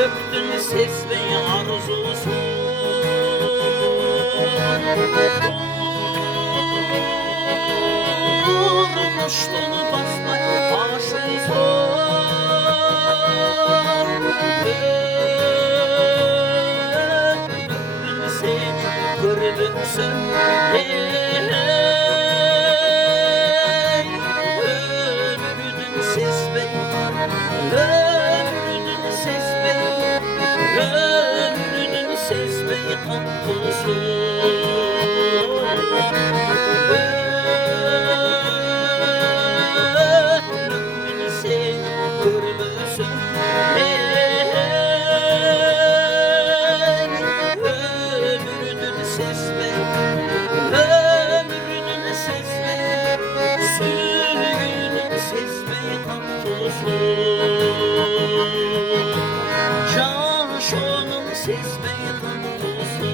Öptün sesli arzusu Vurmuştun basmayı aşıksın Öptün seni gördüm sen Ömrünün ses Ömrünün ses Ömrünün ses bey tatlısı Ömrünün sen görmüsün Ömrünün ses bey Ömrünün ses Sürgünün ses bey tatlısı Caşonun ses bey tatlısı